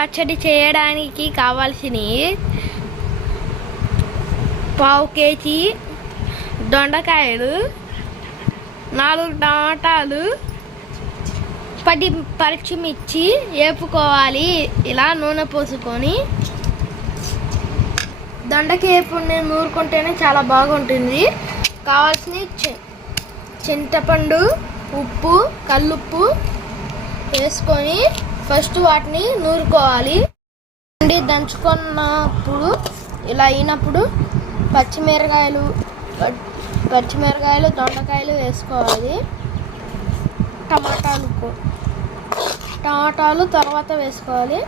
పచ్చడి చేయడానికి కావాల్సినవి పావు కేజీ దొండకాయలు నాలుగు టమాటాలు పది పచ్చిమిర్చి వేపుకోవాలి. ఇలా నూనె పోసుకొని దొండకాయ వేపుని నూరుకుంటేనే చాలా బాగుంటుంది. కావాల్సిన చింతపండు ఉప్పు కల్లుప్పు వేసుకొని ఫస్ట్ వాటిని నూరుకోవాలి. అండి దంచుకున్నప్పుడు ఇలా అయినప్పుడు పచ్చిమిరకాయలు పచ్చిమిరకాయలు దొండకాయలు వేసుకోవాలి. టమాటాలు టమాటాలు తర్వాత వేసుకోవాలి.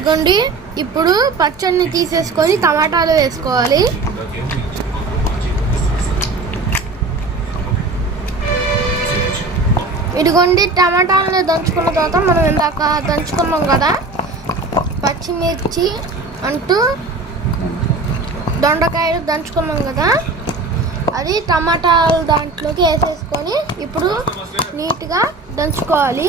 ఇదిగోండి ఇప్పుడు పచ్చడిని తీసేసుకొని టమాటాలు వేసుకోవాలి. ఇదిగోండి టమాటాలని దంచుకున్న తర్వాత మనం ఇందాక దంచుకున్నాం కదా పచ్చిమిర్చి అంటూ దొండకాయలు దంచుకున్నాం కదా అది టమాటాలు దాంట్లోకి వేసేసుకొని ఇప్పుడు నీట్గా దంచుకోవాలి.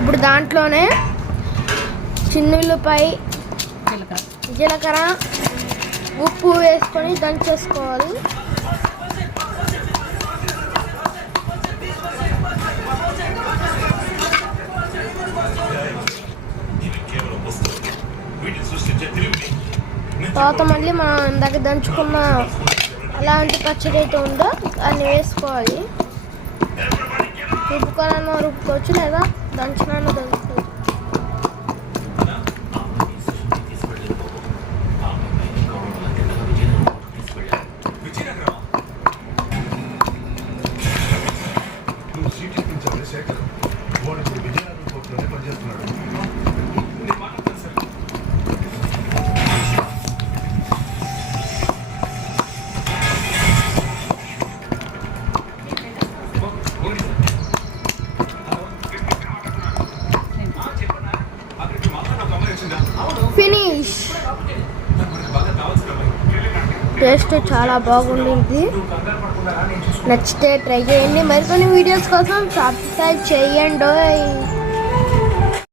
ఇప్పుడు దాంట్లోనే చిన్నులపై జీలకర్ర. ఉప్పు వేసుకొని దంచేసుకోవాలి. తర్వాత మళ్ళీ మనం ఇందాక దంచుకున్న అలాంటి పచ్చడి అయితే ఉందో దాన్ని వేసుకోవాలి. రుబ్బుకోవాలన్నా రుబ్బుకోవచ్చు లేదా దంచినైనా దంచుకోవచ్చు విజయనగరం విజయనగరం కోర్టులోనే పనిచేస్తున్నాడు గైస్ టేస్ట్ చాలా బాగుండింది నచ్చితే ట్రై చేయండి. మరికొన్ని వీడియోస్ కోసం సబ్స్క్రైబ్ చేయండి.